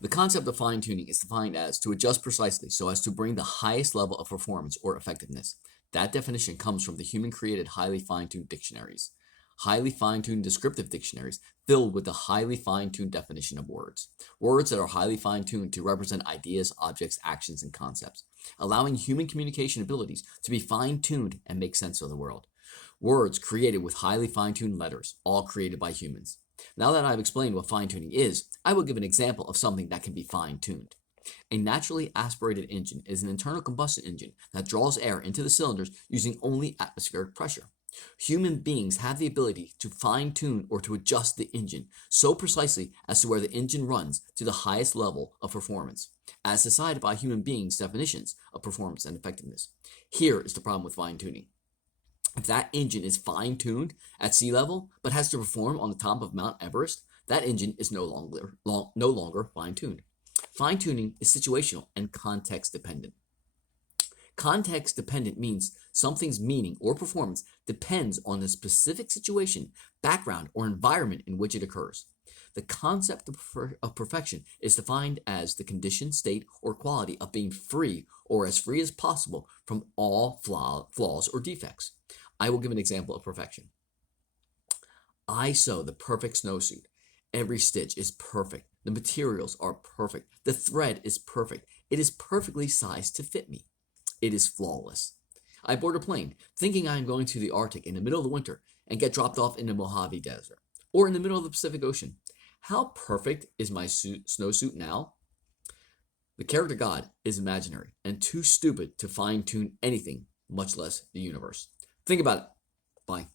The concept of fine-tuning is defined as to adjust precisely so as to bring the highest level of performance or effectiveness. That definition comes from the human-created highly fine-tuned dictionaries. Highly fine-tuned descriptive dictionaries filled with the highly fine-tuned definition of words. Words that are highly fine-tuned to represent ideas, objects, actions, and concepts, allowing human communication abilities to be fine-tuned and make sense of the world. Words created with highly fine-tuned letters, all created by humans. Now that I've explained what fine-tuning is, I will give an example of something that can be fine-tuned. A naturally aspirated engine is an internal combustion engine that draws air into the cylinders using only atmospheric pressure. Human beings have the ability to fine-tune or to adjust the engine so precisely as to where the engine runs to the highest level of performance, as decided by human beings' definitions of performance and effectiveness. Here is the problem with fine-tuning. If that engine is fine-tuned at sea level but has to perform on the top of Mount Everest, that engine is no longer fine-tuned. Fine-tuning is situational and context dependent. Context dependent means something's meaning or performance depends on the specific situation, background, or environment in which it occurs. The concept of perfection is defined as the condition, state, or quality of being free or as free as possible from all flaws or defects. I will give an example of perfection. I sew the perfect snowsuit. Every stitch is perfect. The materials are perfect. The thread is perfect. It is perfectly sized to fit me. It is flawless. I board a plane thinking I am going to the Arctic in the middle of the winter and get dropped off in the Mojave Desert or in the middle of the Pacific Ocean. How perfect is my snowsuit now? The character God is imaginary and too stupid to fine-tune anything, much less the universe. Think about it. Bye.